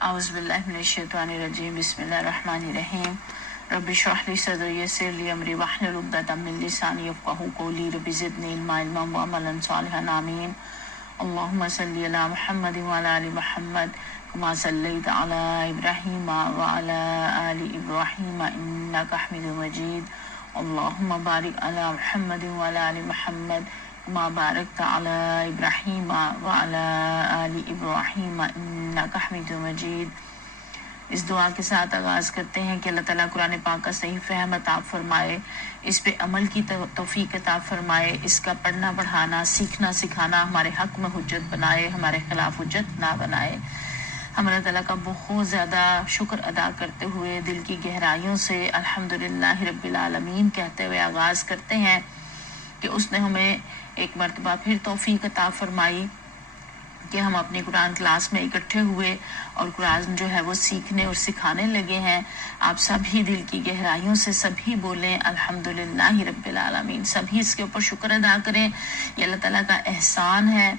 أعوذ بالله من الشيطان الرجيم بسم الله الرحمن الرحيم رب اشرح لي صدري ويسر لي أمري واحلل عقدة من لساني يفقهوا قولي رب زدني علما وعملا صالحا آمين اللهم صل على محمد وعلى آل محمد كما صليت على إبراهيم وعلى آل إبراهيم إنك حميد مجيد اللهم بارك على محمد وعلى آل محمد كما باركت على إبراهيم وعلى آل إبراهيم إنك حميد مجيد۔ اس دعا کے ساتھ آغاز کرتے ہیں کہ اللہ تعالیٰ قرآن پاک کا صحیح فہم عطا فرمائے، اس پہ عمل کی توفیق عطا فرمائے، اس کا پڑھنا پڑھانا سیکھنا سکھانا ہمارے حق میں حجت بنائے، ہمارے خلاف حجت نہ بنائے۔ ہم اللہ تعالیٰ کا بہت زیادہ شکر ادا کرتے ہوئے دل کی گہرائیوں سے الحمدللہ رب العالمین کہتے ہوئے آغاز کرتے ہیں کہ اس نے ہمیں ایک مرتبہ پھر توفیق عطا فرمائی کہ ہم اپنی قرآن کلاس میں اکٹھے ہوئے اور قرآن جو ہے وہ سیکھنے اور سکھانے لگے ہیں۔ آپ سبھی دل کی گہرائیوں سے سبھی بولیں الحمدللہ رب العالمین، سبھی اس کے اوپر شکر ادا کریں۔ یہ اللہ تعالیٰ کا احسان ہے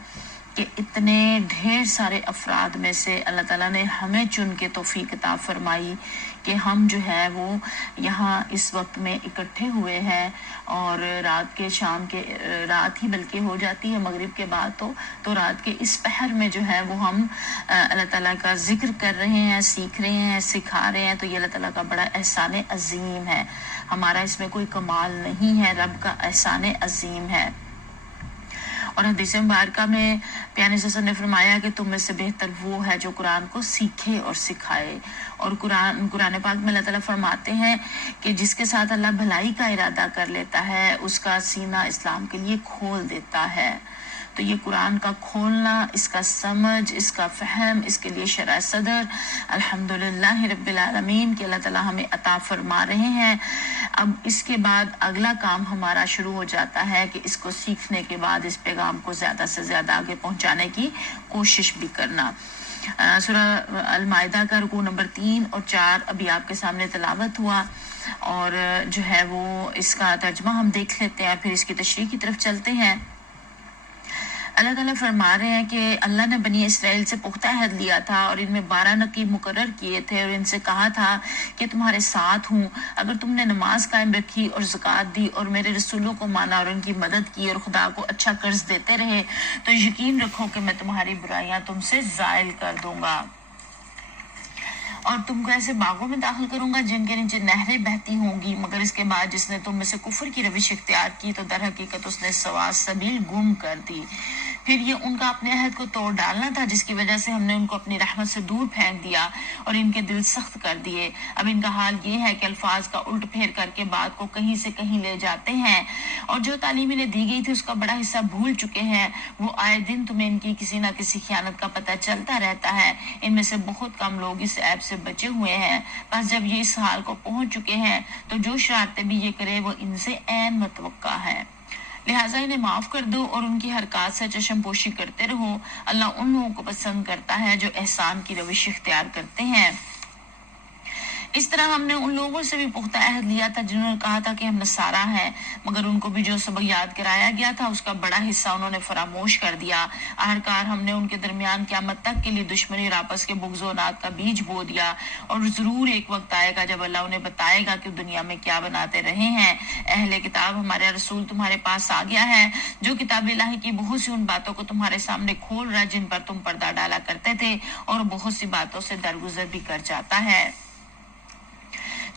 کہ اتنے ڈھیر سارے افراد میں سے اللہ تعالیٰ نے ہمیں چن کے توفیق عطا فرمائی کہ ہم جو ہے وہ یہاں اس وقت میں اکٹھے ہوئے ہیں، اور رات کے شام کے رات ہی بلکہ ہو جاتی ہے مغرب کے بعد تو رات کے اس پہر میں جو ہے وہ ہم اللہ تعالیٰ کا ذکر کر رہے ہیں، سیکھ رہے ہیں، سکھا رہے ہیں۔ تو یہ اللہ تعالیٰ کا بڑا احسان عظیم ہے، ہمارا اس میں کوئی کمال نہیں ہے، رب کا احسان عظیم ہے۔ اور حدیث مبارکہ میں پیارے رسول نے فرمایا کہ تم میں سے بہتر وہ ہے جو قرآن کو سیکھے اور سکھائے۔ اور قرآن پاک میں اللہ تعالیٰ فرماتے ہیں کہ جس کے ساتھ اللہ بھلائی کا ارادہ کر لیتا ہے اس کا سینہ اسلام کے لیے کھول دیتا ہے۔ تو یہ قرآن کا کھولنا، اس کا سمجھ، اس کا فہم، اس کے لیے شرح صدر الحمدللہ رب العالمین کہ اللہ تعالیٰ ہمیں عطا فرما رہے ہیں۔ اب اس کے بعد اگلا کام ہمارا شروع ہو جاتا ہے کہ اس کو سیکھنے کے بعد اس پیغام کو زیادہ سے زیادہ آگے پہنچانے کی کوشش بھی کرنا۔ سورہ المائدہ کا رکوع نمبر 3 اور 4 ابھی آپ کے سامنے تلاوت ہوا، اور جو ہے وہ اس کا ترجمہ ہم دیکھ لیتے ہیں، پھر اس کی تشریح کی طرف چلتے ہیں۔ اللہ تعالیٰ فرما رہے ہیں کہ اللہ نے بنی اسرائیل سے پختہ عہد لیا تھا اور ان میں 12 نقیب مقرر کیے تھے، اور ان سے کہا تھا کہ تمہارے ساتھ ہوں اگر تم نے نماز قائم رکھی اور زکوٰۃ دی اور میرے رسولوں کو مانا اور ان کی مدد کی اور خدا کو اچھا قرض دیتے رہے تو یقین رکھو کہ میں تمہاری برائیاں تم سے زائل کر دوں گا، اور تم کو ایسے باغوں میں داخل کروں گا جن کے نیچے نہریں بہتی ہوں گی، مگر اس کے بعد جس نے تم میں سے کفر کی روش اختیار کی تو در حقیقت اس نے سوا سبیل گم کر دی۔ پھر یہ ان کا اپنے عہد کو توڑ ڈالنا تھا جس کی وجہ سے ہم نے ان کو اپنی رحمت سے دور پھینک دیا اور ان کے دل سخت کر دیے۔ اب ان کا حال یہ ہے کہ الفاظ کا الٹ پھیر کر کے بات کو کہیں سے کہیں لے جاتے ہیں، اور جو تعلیم انہیں دی گئی تھی اس کا بڑا حصہ بھول چکے ہیں۔ وہ آئے دن تمہیں ان کی کسی نہ کسی خیانت کا پتہ چلتا رہتا ہے، ان میں سے بہت کم لوگ اس عیب سے بچے ہوئے ہیں۔ بس جب یہ اس حال کو پہنچ چکے ہیں تو جو شرارتیں بھی یہ کرے وہ ان سے عین متوقع ہے، لہٰذا انہیں معاف کر دو اور ان کی حرکات سے چشم پوشی کرتے رہو۔ اللہ ان لوگوں کو پسند کرتا ہے جو احسان کی روش اختیار کرتے ہیں۔ اس طرح ہم نے ان لوگوں سے بھی پختہ عہد لیا تھا جنہوں نے کہا تھا کہ ہم نصارہ ہیں، مگر ان کو بھی جو سبق یاد کرایا گیا تھا اس کا بڑا حصہ انہوں نے فراموش کر دیا۔ آخرکار ہم نے ان کے درمیان قیامت تک کے لیے دشمنی اور آپس کے بغض و عناد کا بیج بو دیا، اور ضرور ایک وقت آئے گا جب اللہ انہیں بتائے گا کہ دنیا میں کیا بناتے رہے ہیں۔ اہل کتاب، ہمارا رسول تمہارے پاس آ گیا ہے جو کتاب الہی کی بہت سی ان باتوں کو تمہارے سامنے کھول رہا جن پر تم پردہ ڈالا کرتے تھے، اور بہت سی باتوں سے درگزر بھی کر جاتا ہے۔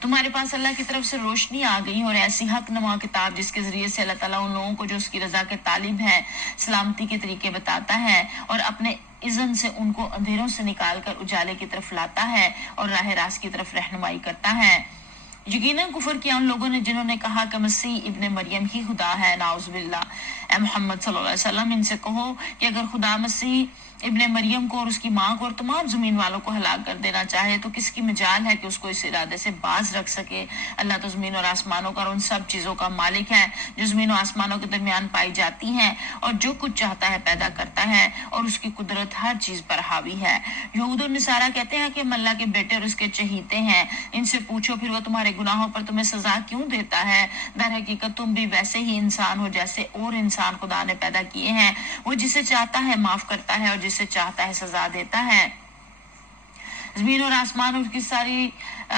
تمہارے پاس اللہ کی طرف سے روشنی آ گئی اور ایسی حق نما کتاب جس کے ذریعے سے اللہ تعالیٰ ان لوگوں کو جو اس کی رضا کے طالب ہیں سلامتی کے طریقے بتاتا ہے اور اپنے اذن سے ان کو اندھیروں سے نکال کر اجالے کی طرف لاتا ہے اور راہ راست کی طرف رہنمائی کرتا ہے۔ یقیناً کفر کیا ان لوگوں نے جنہوں نے کہا کہ مسیح ابن مریم ہی خدا ہے، نعوذ باللہ۔ اے محمد صلی اللہ علیہ وسلم ان سے کہو کہ اگر خدا مسیح ابن مریم کو اور اس کی ماں کو اور تمام زمین والوں کو ہلاک کر دینا چاہے تو کس کی مجال ہے کہ اس کو اس ارادے سے باز رکھ سکے؟ اللہ تو زمین اور آسمانوں کا اور ان سب چیزوں کا مالک ہے جو زمین و آسمانوں کے درمیان پائی جاتی ہیں، اور جو کچھ چاہتا ہے پیدا کرتا ہے، اور اس کی قدرت ہر چیز پر حاوی ہے۔ یہود اور نصارہ کہتے ہیں کہ ہم اللہ کے بیٹے اور اس کے چہیتے ہیں۔ ان سے پوچھو پھر وہ تمہارے گناہوں پر تمہیں سزا کیوں دیتا ہے؟ در حقیقت تم بھی ویسے ہی انسان ہو جیسے اور انسان خدا نے پیدا کیے ہیں۔ وہ جسے چاہتا ہے معاف کرتا ہے اور جسے چاہتا ہے سزا دیتا ہے۔ زمین اور آسمان اور اس کی ساری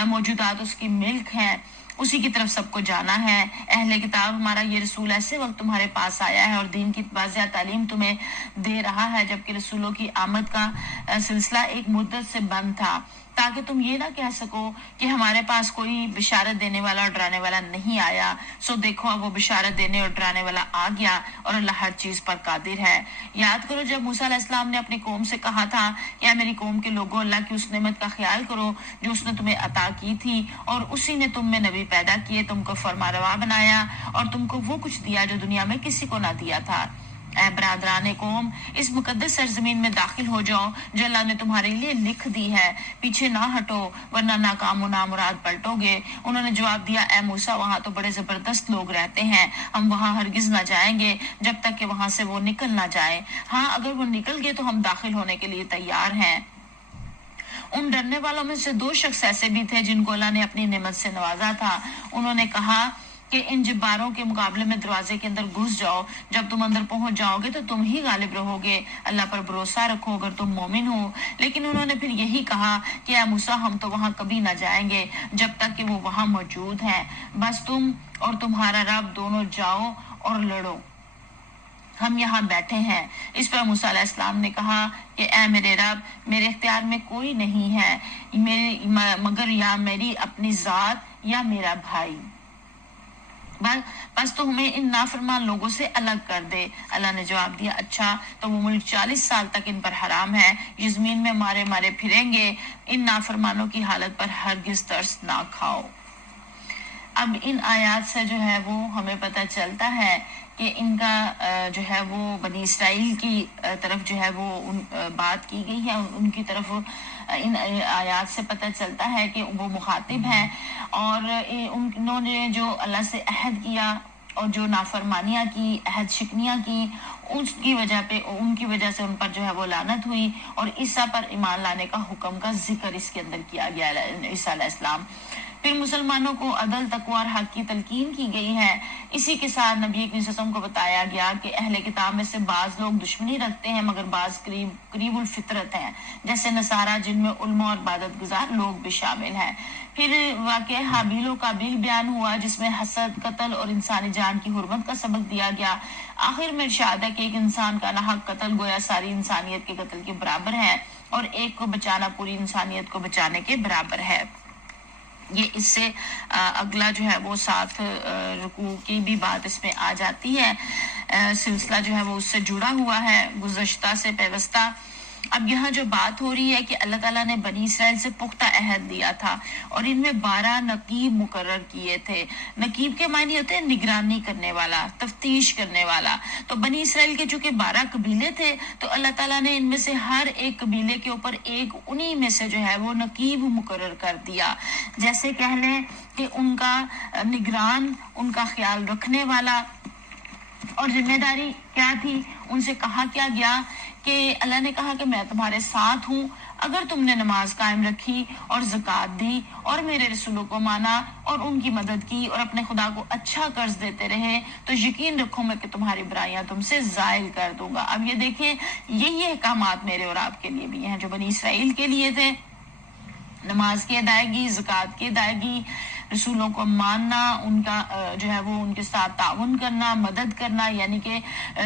موجودات اس کی ملک ہیں، اسی کی طرف سب کو جانا ہے۔ اہل کتاب، ہمارا یہ رسول ایسے وقت تمہارے پاس آیا ہے اور دین کی واضح تعلیم تمہیں دے رہا ہے جبکہ رسولوں کی آمد کا سلسلہ ایک مدت سے بند تھا، تاکہ تم یہ نہ کہہ سکو کہ ہمارے پاس کوئی بشارت دینے والا اور ڈرانے والا نہیں آیا۔ سو دیکھو اب وہ بشارت دینے اور ڈرانے والا آ گیا اور اللہ ہر چیز پر قادر ہے۔ یاد کرو جب موسیٰ علیہ السلام نے اپنی قوم سے کہا تھا کہ اے میری قوم کے لوگوں، اللہ کی اس نعمت کا خیال کرو جو اس نے تمہیں عطا کی تھی، اور اسی نے تم میں نبی پیدا کیے، تم کو فرما روا بنایا اور تم کو وہ کچھ دیا جو دنیا میں کسی کو نہ دیا تھا۔ اے برادران قوم، اس مقدس سرزمین میں داخل ہو جاؤ جو اللہ نے تمہارے لیے لکھ دی ہے، پیچھے نہ ہٹو ورنہ ناکام و نامراد پلٹو گے۔ انہوں نے جواب دیا، اے موسیٰ، وہاں تو بڑے زبردست لوگ رہتے ہیں، ہم وہاں ہرگز نہ جائیں گے جب تک کہ وہاں سے وہ نکل نہ جائیں۔ ہاں اگر وہ نکل گئے تو ہم داخل ہونے کے لیے تیار ہیں۔ ان ڈرنے والوں میں سے 2 شخص ایسے بھی تھے جن کو اللہ نے اپنی نعمت سے نوازا تھا۔ انہوں نے کہا کہ ان جباروں کے مقابلے میں دروازے کے اندر گھس جاؤ، جب تم اندر پہنچ جاؤ گے تو تم ہی غالب رہو گے، اللہ پر بھروسہ رکھو اگر تم مومن ہو۔ لیکن انہوں نے پھر یہی کہا کہ اے موسیٰ، ہم تو وہاں کبھی نہ جائیں گے جب تک کہ وہ وہاں موجود ہیں، بس تم اور تمہارا رب دونوں جاؤ اور لڑو، ہم یہاں بیٹھے ہیں۔ اس پر موسیٰ علیہ السلام نے کہا کہ اے میرے رب، میرے اختیار میں کوئی نہیں ہے مگر یا میری اپنی ذات یا میرا بھائی، بس تو ہمیں ان نافرمان لوگوں سے الگ کر دے۔ اللہ نے جواب دیا، اچھا تو وہ ملک 40 سال تک ان پر حرام ہے، یہ زمین میں مارے مارے پھریں گے، ان نافرمانوں کی حالت پر ہرگز ترس نہ کھاؤ۔ اب ان آیات سے جو ہے وہ ہمیں پتہ چلتا ہے کہ ان کا جو ہے وہ بنی اسرائیل کی طرف جو ہے وہ بات کی گئی ہے، ان کی طرف ان آیات سے پتہ چلتا ہے کہ وہ مخاطب ہیں، اور انہوں نے جو اللہ سے عہد کیا اور جو نافرمانیاں کی، عہد شکنیاں کی، ان کی وجہ سے ان پر جو ہے وہ لعنت ہوئی، اور عیسیٰ پر ایمان لانے کا حکم کا ذکر اس کے اندر کیا گیا، عیسیٰ علیہ السلام۔ پھر مسلمانوں کو عدل، تقوی اور حق کی تلقین کی گئی ہے۔ اسی کے ساتھ نبی کریم صلی اللہ علیہ وسلم کو بتایا گیا کہ اہل کتاب میں سے بعض لوگ دشمنی رکھتے ہیں مگر بعض قریب الفطرت ہیں، جیسے نصارہ، جن میں علماء اور عبادت گزار لوگ بھی شامل ہیں۔ پھر واقعہ حابیل و قابیل بیان ہوا جس میں حسد، قتل اور انسانی جان کی حرمت کا سبق دیا گیا۔ آخر میں ارشاد ہے کہ ایک انسان کا ناحق قتل گویا ساری انسانیت کے قتل کے برابر ہے، اور ایک کو بچانا پوری انسانیت کو بچانے کے برابر ہے۔ یہ اس سے اگلا جو ہے وہ 7 رکوع کی بھی بات اس میں آ جاتی ہے، سلسلہ جو ہے وہ اس سے جڑا ہوا ہے، گزشتہ سے پیوستہ۔ اب یہاں جو بات ہو رہی ہے کہ اللہ تعالیٰ نے بنی اسرائیل سے پختہ عہد دیا تھا اور ان میں 12 نقیب مقرر کیے تھے۔ نقیب کے معنی ہوتے ہیں نگرانی کرنے والا، تفتیش کرنے والا۔ تو بنی اسرائیل کے چونکہ 12 قبیلے تھے تو اللہ تعالیٰ نے ان میں سے ہر ایک قبیلے کے اوپر ایک انہی میں سے جو ہے وہ نقیب مقرر کر دیا، جیسے کہہ لیں کہ ان کا نگران، ان کا خیال رکھنے والا۔ اور ذمہ داری کیا تھی؟ ان سے کہا کیا گیا کہ اللہ نے کہا کہ میں تمہارے ساتھ ہوں، اگر تم نے نماز قائم رکھی اور زکوٰۃ دی اور میرے رسولوں کو مانا اور ان کی مدد کی اور اپنے خدا کو اچھا قرض دیتے رہے تو یقین رکھو میں کہ تمہاری برائیاں تم سے زائل کر دوں گا۔ اب یہ دیکھیں، یہی احکامات میرے اور آپ کے لیے بھی ہیں جو بنی اسرائیل کے لیے تھے، نماز کی ادائیگی، زکوٰۃ کی ادائیگی، رسولوں کو ماننا، ان کا جو ہے وہ ان کے ساتھ تعاون کرنا، مدد کرنا، یعنی کہ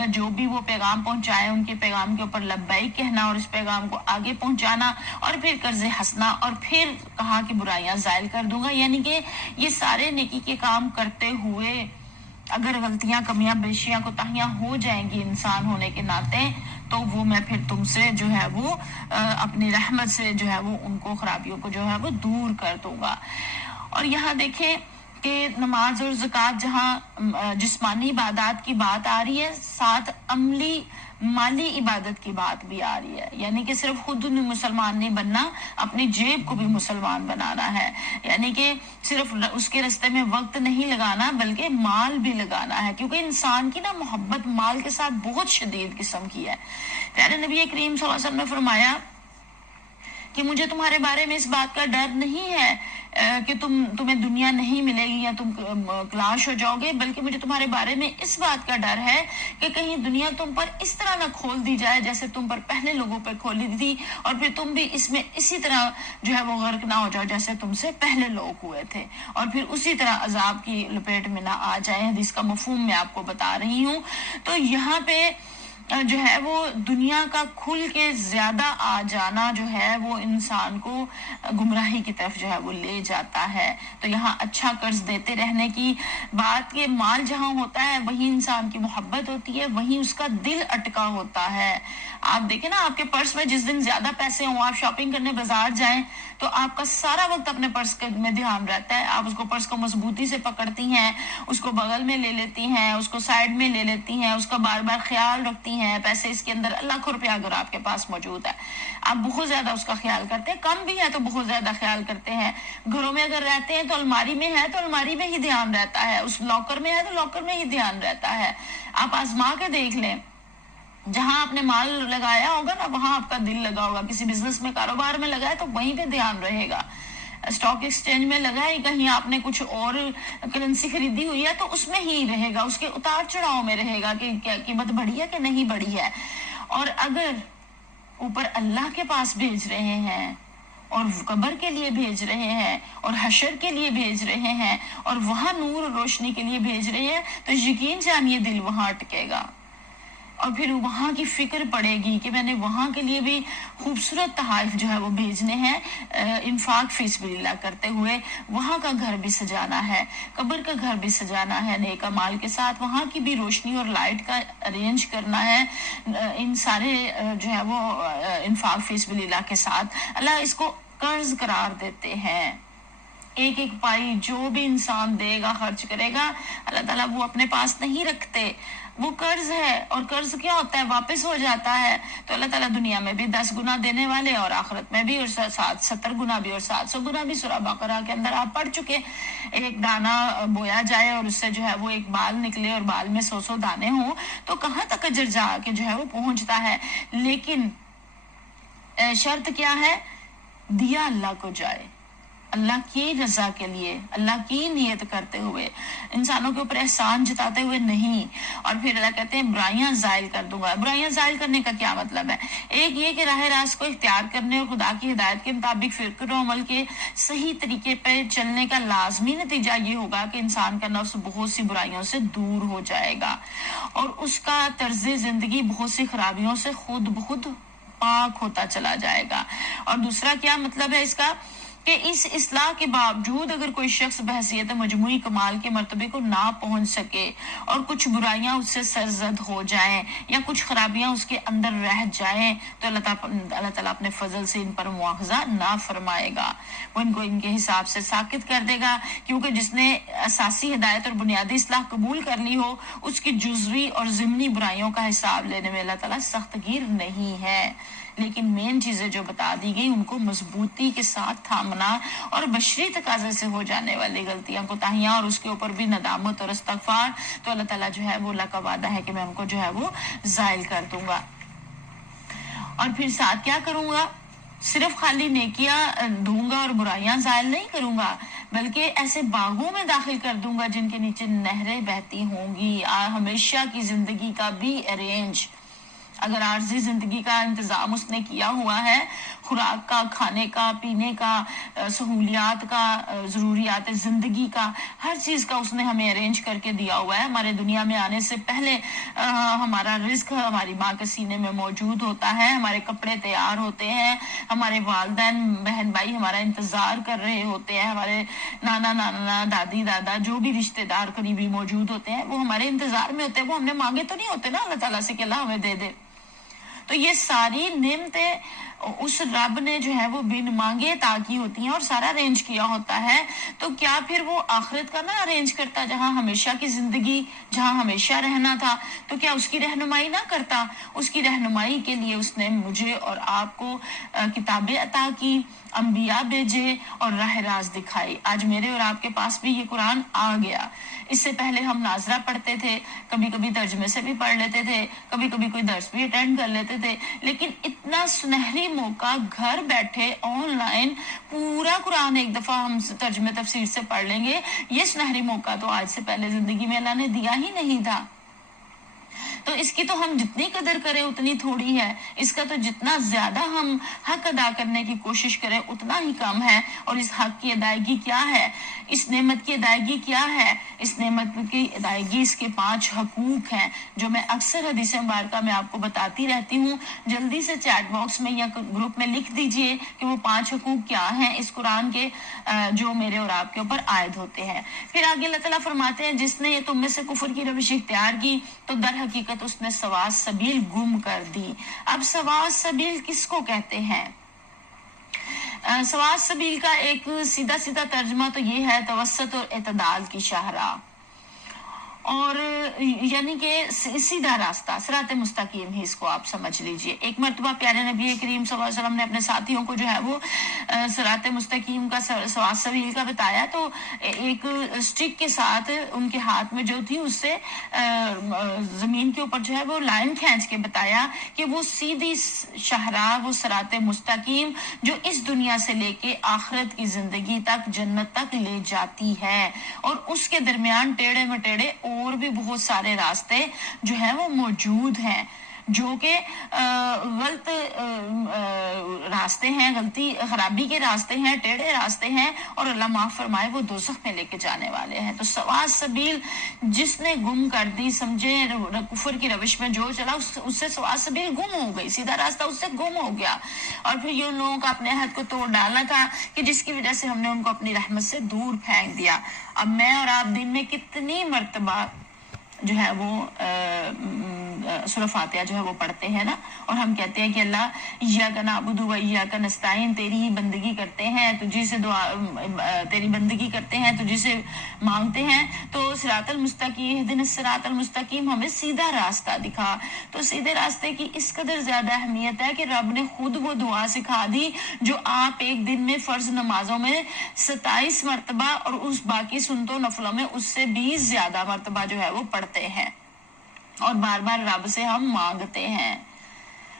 جو بھی وہ پیغام پہنچائے ان کے پیغام کے اوپر لبیک کہنا اور اس پیغام کو آگے پہنچانا، اور پھر قرض حسنا، اور پھر کہا کہ برائیاں زائل کر دوں گا۔ یعنی کہ یہ سارے نیکی کے کام کرتے ہوئے اگر غلطیاں، کمیاں، بیشیاں، کوتاہیاں ہو جائیں گی انسان ہونے کے ناطے، تو وہ میں پھر تم سے جو ہے وہ اپنی رحمت سے جو ہے وہ ان کو خرابیوں کو جو ہے وہ دور کر دوں گا۔ اور یہاں دیکھیں کہ نماز اور زکوٰۃ جہاں جسمانی عبادات کی بات آ رہی ہے، ساتھ عملی مالی عبادت کی بات بھی آ رہی ہے، یعنی کہ صرف خود مسلمان نہیں بننا، اپنی جیب کو بھی مسلمان بنانا ہے، یعنی کہ صرف اس کے راستے میں وقت نہیں لگانا بلکہ مال بھی لگانا ہے، کیونکہ انسان کی نا محبت مال کے ساتھ بہت شدید قسم کی ہے۔ پیارے نبی کریم صلی اللہ علیہ وسلم نے فرمایا کہ مجھے تمہارے بارے میں اس بات کا ڈر نہیں ہے کہ تمہیں دنیا نہیں ملے گی یا تم کلاش ہو جاؤ گے، بلکہ مجھے تمہارے بارے میں اس بات کا ڈر ہے کہ کہیں دنیا تم پر اس طرح نہ کھول دی جائے جیسے تم پر پہلے لوگوں پہ کھولی تھی، اور پھر تم بھی اس میں اسی طرح جو ہے وہ غرق نہ ہو جاؤ جیسے تم سے پہلے لوگ ہوئے تھے، اور پھر اسی طرح عذاب کی لپیٹ میں نہ آ جائیں۔ حدیث کا مفہوم میں آپ کو بتا رہی ہوں۔ تو یہاں پہ جو ہے وہ دنیا کا کھل کے زیادہ آ جانا جو ہے وہ انسان کو گمراہی کی طرف جو ہے وہ لے جاتا ہے۔ تو یہاں اچھا قرض دیتے رہنے کی بات، کہ مال جہاں ہوتا ہے وہیں انسان کی محبت ہوتی ہے، وہیں اس کا دل اٹکا ہوتا ہے۔ آپ دیکھیں نا، آپ کے پرس میں جس دن زیادہ پیسے ہوں، آپ شاپنگ کرنے بازار جائیں تو آپ کا سارا وقت اپنے پرس میں دھیان رہتا ہے، آپ اس کو پرس کو مضبوطی سے پکڑتی ہیں، اس کو بغل میں لے لیتی ہیں، اس کو سائڈ میں لے لیتی ہیں، اس کا بار بار خیال رکھتی ہیں، پیسے اس کے اندر لاکھوں روپیہ اگر آپ کے پاس موجود ہے، آپ بہت زیادہ اس کا خیال کرتے ہیں، کم بھی ہے تو بہت زیادہ خیال کرتے ہیں۔ گھروں میں اگر رہتے ہیں تو الماری میں ہے تو الماری میں ہی دھیان رہتا ہے، اس لاکر میں ہے تو لاکر میں ہی دھیان رہتا ہے۔ آپ آزما کے دیکھ لیں، جہاں آپ نے مال لگایا ہوگا نا وہاں آپ کا دل لگا ہوگا، کسی بزنس میں کاروبار میں لگا ہے تو وہیں پہ دھیان رہے گا، اسٹاک ایکسچینج میں لگا ہے، کہیں آپ نے کچھ اور کرنسی خریدی ہوئی ہے تو اس میں ہی رہے گا، اس کے اتار چڑھاؤ میں رہے گا کہ کیا قیمت بڑھی ہے کہ نہیں بڑھی ہے۔ اور اگر اوپر اللہ کے پاس بھیج رہے ہیں اور قبر کے لیے بھیج رہے ہیں اور حشر کے لیے بھیج رہے ہیں اور وہاں نور اور روشنی کے لیے بھیج رہے ہیں، تو یقین جانیے دل وہاں اٹکے گا، اور پھر وہاں کی فکر پڑے گی کہ میں نے وہاں کے لیے بھی خوبصورت تحائف جو ہے وہ بھیجنے ہیں، انفاق فی سبیل اللہ کرتے ہوئے وہاں کا گھر بھی سجانا ہے، قبر کا گھر بھی سجانا ہے نیک اعمال کے ساتھ، وہاں کی بھی روشنی اور لائٹ کا ارینج کرنا ہے، ان سارے جو ہے وہ انفاق فی سبیل اللہ کے ساتھ۔ اللہ اس کو قرض قرار دیتے ہیں، ایک ایک پائی جو بھی انسان دے گا، خرچ کرے گا، اللہ تعالیٰ وہ اپنے پاس نہیں رکھتے، وہ قرض ہے، اور قرض کیا ہوتا ہے؟ واپس ہو جاتا ہے۔ تو اللہ تعالیٰ دنیا میں بھی 10 گنا دینے والے، اور آخرت میں بھی، اور 70 گنا بھی اور 700 گنا بھی۔ سورہ بقرہ کے اندر آپ پڑھ چکے، ایک دانہ بویا جائے اور اس سے جو ہے وہ ایک بال نکلے اور بال میں 100 دانے ہوں تو کہاں تک اجر جا کے جو ہے وہ پہنچتا ہے، لیکن شرط کیا ہے؟ دیا اللہ کو جائے، اللہ کی رضا کے لیے، اللہ کی نیت کرتے ہوئے، انسانوں کے اوپر احسان جتاتے ہوئے نہیں۔ اور پھر اللہ کہتے ہیں برائیاں زائل کر دوں گا۔ برائیاں زائل کرنے کا کیا مطلب ہے؟ ایک یہ کہ راہ راست کو اختیار کرنے اور خدا کی ہدایت کے مطابق فکر و عمل کے صحیح طریقے پہ چلنے کا لازمی نتیجہ یہ ہوگا کہ انسان کا نفس بہت سی برائیوں سے دور ہو جائے گا اور اس کا طرز زندگی بہت سی خرابیوں سے خود بخود پاک ہوتا چلا جائے گا۔ اور دوسرا کیا مطلب ہے اس کا؟ کہ اس اصلاح کے باوجود اگر کوئی شخص بحیثیت مجموعی کمال کے مرتبے کو نہ پہنچ سکے اور کچھ برائیاں اس سے سرزد ہو جائیں یا کچھ خرابیاں اس کے اندر رہ جائیں تو اللہ تعالیٰ اپنے فضل سے ان پر مواخذہ نہ فرمائے گا، وہ ان کو ان کے حساب سے ساکت کر دے گا، کیونکہ جس نے اساسی ہدایت اور بنیادی اصلاح قبول کر لی ہو اس کی جزوی اور ضمنی برائیوں کا حساب لینے میں اللہ تعالیٰ سخت گیر نہیں ہے۔ لیکن مین چیزیں جو بتا دی گئی ان کو مضبوطی کے ساتھ تھامنا اور بشری تقاضے سے ہو جانے والی غلطیاں کوتاہیاں اور اس کے اوپر بھی ندامت اور استغفار، تو اللہ تعالیٰ جو ہے وہ اللہ کا وعدہ ہے کہ میں ان کو جو ہے وہ زائل کر دوں گا۔ اور پھر ساتھ کیا کروں گا؟ صرف خالی نیکیاں دوں گا اور برائیاں زائل نہیں کروں گا، بلکہ ایسے باغوں میں داخل کر دوں گا جن کے نیچے نہریں بہتی ہوں گی۔ ہمیشہ کی زندگی کا بھی ارینج، اگر عارضی زندگی کا انتظام اس نے کیا ہوا ہے، خوراک کا، کھانے کا، پینے کا، سہولیات کا، ضروریات زندگی کا، ہر چیز کا اس نے ہمیں ارینج کر کے دیا ہوا ہے۔ ہمارے دنیا میں آنے سے پہلے ہمارا رزق ہماری ماں کے سینے میں موجود ہوتا ہے، ہمارے کپڑے تیار ہوتے ہیں، ہمارے والدین بہن بھائی ہمارا انتظار کر رہے ہوتے ہیں، ہمارے نانا دادی دادا جو بھی رشتے دار قریبی موجود ہوتے ہیں وہ ہمارے انتظار میں ہوتے ہیں، وہ ہم نے مانگے تو نہیں ہوتے نا اللہ تعالیٰ سے کہ اللہ ہمیں دے دے۔ تو یہ ساری نعمتیں اس رب نے جو ہے وہ بن مانگے عطا کی ہوتی ہیں اور سارا ارینج کیا ہوتا ہے، تو کیا پھر وہ آخرت کا نہ ارینج کرتا جہاں ہمیشہ کی زندگی، جہاں ہمیشہ رہنا تھا، تو کیا اس کی رہنمائی نہ کرتا؟ اس کی رہنمائی کے لیے اس نے مجھے اور آپ کو کتابیں عطا کی، انبیاء بھیجے اور راہ راست دکھائی. آج میرے اور آپ کے پاس بھی یہ قرآن آ گیا. اس سے پہلے ہم ناظرہ پڑھتے تھے, کبھی کبھی ترجمے سے بھی پڑھ لیتے تھے, کبھی کبھی کوئی درس بھی اٹینڈ کر لیتے تھے, لیکن اتنا سنہری موقع گھر بیٹھے آن لائن پورا قرآن ایک دفعہ ہم ترجمے تفسیر سے پڑھ لیں گے, یہ سنہری موقع تو آج سے پہلے زندگی میں اللہ نے دیا ہی نہیں تھا. تو اس کی تو ہم جتنی قدر کریں اتنی تھوڑی ہے, اس کا تو جتنا زیادہ ہم حق ادا کرنے کی کوشش کریں اتنا ہی کم ہے. اور اس حق کی ادائیگی کیا ہے, اس نعمت کی ادائیگی کیا ہے؟ اس نعمت کی ادائیگی اس کے 5 حقوق ہیں جو میں اکثر حدیث مبارکہ میں آپ کو بتاتی رہتی ہوں. جلدی سے چیٹ باکس میں یا گروپ میں لکھ دیجئے کہ وہ 5 حقوق کیا ہیں اس قرآن کے جو میرے اور آپ کے اوپر عائد ہوتے ہیں. پھر آگے اللہ تعالیٰ فرماتے ہیں جس نے یہ تم میں سے کفر کی روش اختیار کی تو در حقیقت اس نے سوا سبیل گم کر دی. اب سوا سبیل کس کو کہتے ہیں؟ سوا سبیل کا ایک سیدھا سیدھا ترجمہ تو یہ ہے توسط اور اعتدال کی شاہراہ, اور یعنی کہ سیدھا راستہ, صراط مستقیم ہی اس کو آپ سمجھ لیجئے. ایک مرتبہ پیارے نبی کریم صلی اللہ علیہ وسلم نے اپنے ساتھیوں کو جو ہے وہ صراط مستقیم کا سوا سبیل کا بتایا, تو ایک سٹک کے ساتھ ان کے ہاتھ میں جو تھی اس سے زمین کے اوپر جو ہے وہ لائن کھینچ کے بتایا کہ وہ سیدھی شاہراہ, وہ صراط مستقیم جو اس دنیا سے لے کے آخرت کی زندگی تک, جنت تک لے جاتی ہے, اور اس کے درمیان ٹیڑے مٹیڑے اور بھی بہت سارے راستے جو ہیں وہ موجود ہیں جو کہ غلط راستے ہیں, غلطی خرابی کے راستے ہیں, ٹیڑھے راستے ہیں, اور اللہ معاف فرمائے وہ دوزخ میں لے کے جانے والے ہیں. تو سوا سبیل جس نے گم کر دی, سمجھے کفر کی روش میں جو چلا اس سے سوا سبیل گم ہو گئی, سیدھا راستہ اس سے گم ہو گیا. اور پھر یہ ان لوگوں کا اپنے عہد کو توڑ ڈالنا تھا کہ جس کی وجہ سے ہم نے ان کو اپنی رحمت سے دور پھینک دیا. اب میں اور آپ دن میں کتنی مرتبہ جو ہے وہ سورہ فاتحہ جو ہے وہ پڑھتے ہیں نا, اور ہم کہتے ہیں کہ اللہ ایاک نعبد و ایاک نستعین, تیری ہی بندگی کرتے ہیں, تجھی سے دعا, تیری بندگی کرتے ہیں, تجھی سے مانگتے ہیں. تو صراط المستقیم, اہدنا الصراط المستقیم, ہمیں سیدھا راستہ دکھا. تو سیدھے راستے کی اس قدر زیادہ اہمیت ہے کہ رب نے خود وہ دعا سکھا دی جو آپ ایک دن میں فرض نمازوں میں 27 مرتبہ اور اس باقی سنتوں نفلوں میں اس سے بھی زیادہ مرتبہ جو ہے وہ پڑھتے ہیں, اور بار بار رب سے ہم مانگتے ہیں.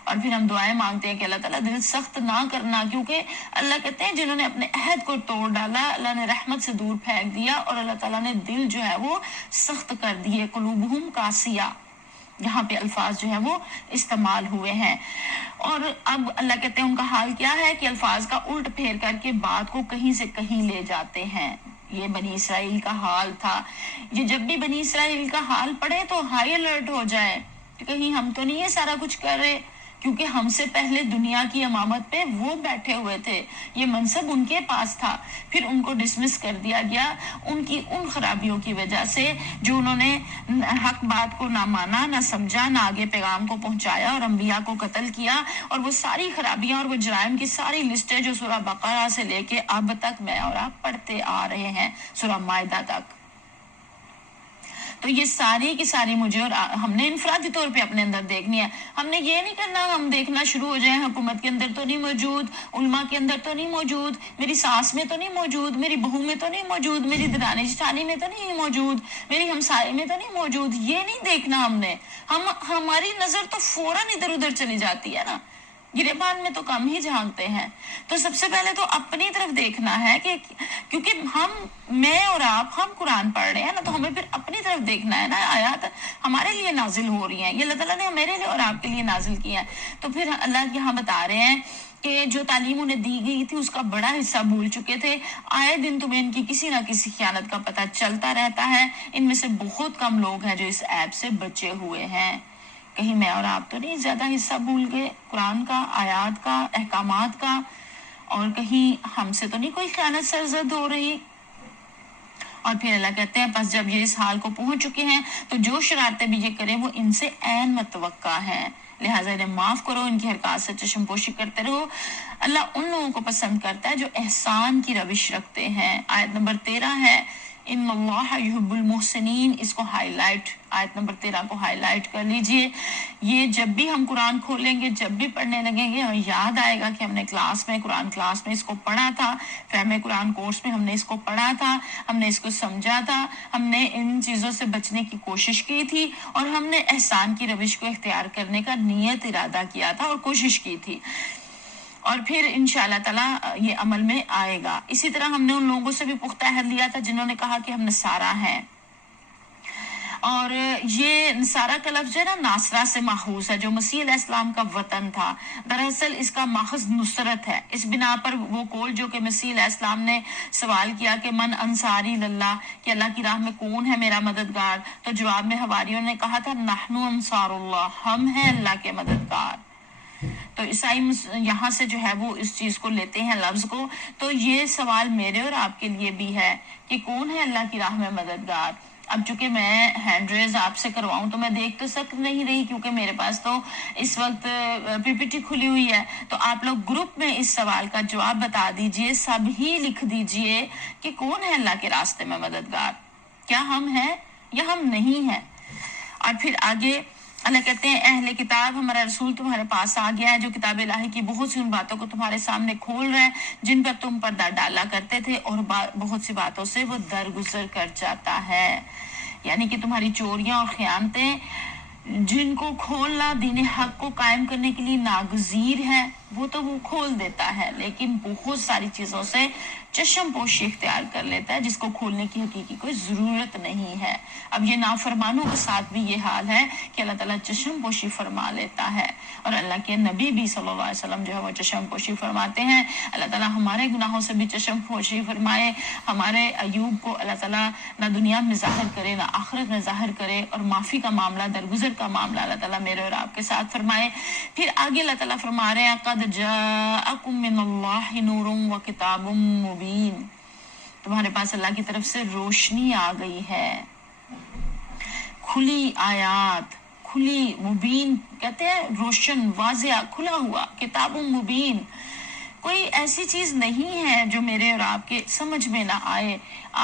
اور پھر ہم دعائیں مانگتے ہیں کہ اللہ تعالیٰ دل سخت نہ کرنا, کیونکہ اللہ کہتے ہیں جنہوں نے اپنے عہد کو توڑ ڈالا اللہ نے رحمت سے دور پھینک دیا, اور اللہ تعالیٰ نے دل جو ہے وہ سخت کر دیے. قلوبہم قاسیہ, یہاں پہ الفاظ جو ہیں وہ استعمال ہوئے ہیں. اور اب اللہ کہتے ہیں ان کا حال کیا ہے کہ الفاظ کا الٹ پھیر کر کے بات کو کہیں سے کہیں لے جاتے ہیں. یہ بنی اسرائیل کا حال تھا. یہ جب بھی بنی اسرائیل کا حال پڑھے تو ہائی الرٹ ہو جائے کہ کہیں ہم تو نہیں یہ سارا کچھ کر رہے, کیونکہ ہم سے پہلے دنیا کی امامت پہ وہ بیٹھے ہوئے تھے, یہ منصب ان کے پاس تھا, پھر ان کو ڈسمس کر دیا گیا ان کی ان خرابیوں کی وجہ سے جو انہوں نے حق بات کو نہ مانا, نہ سمجھا, نہ آگے پیغام کو پہنچایا, اور انبیاء کو قتل کیا. اور وہ ساری خرابیاں اور وہ جرائم کی ساری لسٹیں جو سورہ بقرہ سے لے کے اب تک میں اور آپ پڑھتے آ رہے ہیں سورہ مائدہ تک, تو یہ ساری کی ساری مجھے اور ہم نے انفرادی طور پہ اپنے اندر دیکھنی ہے. ہم نے یہ نہیں کرنا ہم دیکھنا شروع ہو جائیں حکومت کے اندر تو نہیں موجود, علماء کے اندر تو نہیں موجود, میری ساس میں تو نہیں موجود, میری بہو میں تو نہیں موجود, میری درانی جٹھانی میں تو نہیں موجود, میری ہمسائے میں تو نہیں موجود. یہ نہیں دیکھنا ہم نے. ہماری نظر تو فوراً ادھر ادھر چلی جاتی ہے نا, گریبان میں تو کم ہی جھانکتے ہیں. تو سب سے پہلے تو اپنی طرف دیکھنا ہے کہ کیونکہ میں اور آپ ہم قرآن پڑھ رہے ہیں نا, تو ہمیں پھر اپنی طرف دیکھنا ہے نا. آیات ہمارے لیے نازل ہو رہی ہیں, یہ اللہ تعالیٰ نے میرے لیے اور آپ کے لیے نازل کی ہیں. تو پھر اللہ یہاں بتا رہے ہیں کہ جو تعلیم انہیں دی گئی تھی اس کا بڑا حصہ بھول چکے تھے. آئے دن تمہیں ان کی کسی نہ کسی خیانت کا پتہ چلتا رہتا ہے. ان میں سے بہت کم لوگ ہیں جو اس عیب سے بچے ہوئے ہیں. کہیں میں اور آپ تو نہیں زیادہ حصہ بھول گئے قرآن کا, آیات کا, احکامات کا, اور کہیں ہم سے تو نہیں کوئی خیانت سرزد ہو رہی. اور پھر اللہ کہتے ہیں پس جب یہ اس حال کو پہنچ چکے ہیں تو جو شرارتیں بھی یہ کریں وہ ان سے عین متوقع ہیں, لہٰذا انہیں معاف کرو, ان کی حرکات سے چشم پوشی کرتے رہو. اللہ ان لوگوں کو پسند کرتا ہے جو احسان کی روش رکھتے ہیں. آیت نمبر 13 ہے ان اللہ یحب المحسنین. اس کو ہائی لائٹ، آیت نمبر 13 کو ہائی لائٹ کر لیجئے. یہ جب بھی ہم قرآن کھولیں گے، جب بھی پڑھنے لگیں گے، ہمیں یاد آئے گا کہ ہم نے قرآن کلاس میں اس کو پڑھا تھا، فہم قرآن کورس میں ہم نے اس کو پڑھا تھا، ہم نے اس کو سمجھا تھا، ہم نے ان چیزوں سے بچنے کی کوشش کی تھی، اور ہم نے احسان کی روش کو اختیار کرنے کا نیت ارادہ کیا تھا اور کوشش کی تھی، اور پھر انشاءاللہ تعالی یہ عمل میں آئے گا. اسی طرح ہم نے ان لوگوں سے بھی پختہ عہد لیا تھا جنہوں نے کہا کہ ہم نصارہ ہیں، اور یہ نصارہ کا لفظ جو ہے نا ناصرہ سے ماخوذ ہے جو مسیح علیہ السلام کا وطن تھا. دراصل اس کا ماخذ نصرت ہے. اس بنا پر وہ قول جو کہ مسیح علیہ السلام نے سوال کیا کہ من انصاری اللہ، کہ اللہ کی راہ میں کون ہے میرا مددگار، تو جواب میں حواریوں نے کہا تھا نحن انصار اللہ، ہم ہیں اللہ کے مددگار. تو عیسائی یہاں سے جو ہے وہ اس چیز کو لیتے ہیں لفظ کو. تو یہ سوال میرے اور آپ کے لیے بھی ہے کہ کون ہے اللہ کی راہ میں مددگار. اب چونکہ میں ہینڈ ریز آپ سے کرواؤں تو میں دیکھ تو سک نہیں رہی کیونکہ میرے پاس تو اس وقت پی پی ٹی کھلی ہوئی ہے. تو آپ لوگ گروپ میں اس سوال کا جواب بتا دیجئے، سب ہی لکھ دیجئے کہ کون ہے اللہ کے راستے میں مددگار، کیا ہم ہیں یا ہم نہیں ہیں. اور پھر آگے اللہ کہتے ہیں اہل کتاب ہمارا رسول تمہارے پاس آ گیا ہے جو کتاب الہی کی بہت سی ان باتوں کو تمہارے سامنے کھول رہا ہے جن پر تم پردہ ڈالا کرتے تھے، اور بہت سی باتوں سے وہ درگزر کر جاتا ہے. یعنی کہ تمہاری چوریاں اور خیانتیں جن کو کھولنا دین حق کو قائم کرنے کے لیے ناگزیر ہے، وہ تو وہ کھول دیتا ہے، لیکن بہت ساری چیزوں سے چشم پوشی اختیار کر لیتا ہے جس کو کھولنے کی حقیقی کوئی ضرورت نہیں ہے. اب یہ نافرمانوں کے ساتھ بھی یہ حال ہے کہ اللہ تعالیٰ چشم پوشی فرما لیتا ہے، اور اللہ کے نبی بھی صلی اللہ علیہ وسلم جو ہے وہ چشم پوشی فرماتے ہیں. اللہ تعالیٰ ہمارے گناہوں سے بھی چشم پوشی فرمائے. ہمارے ایوب کو اللہ تعالیٰ نہ دنیا میں ظاہر کرے نہ آخرت میں ظاہر کرے، اور معافی کا معاملہ، درگزر کا معاملہ اللہ تعالیٰ میرے اور آپ کے ساتھ فرمائے. پھر آگے اللہ تعالیٰ فرما رہے ہیں قد جاءکم من اللہ نور و کتاب مبین. تمہارے پاس اللہ کی طرف سے روشنی آ گئی ہے، کھلی آیات، کھلی مبین کہتے ہیں روشن، واضح، کھلا ہوا، کتاب مبین. کوئی ایسی چیز نہیں ہے جو میرے اور آپ کے سمجھ میں نہ آئے.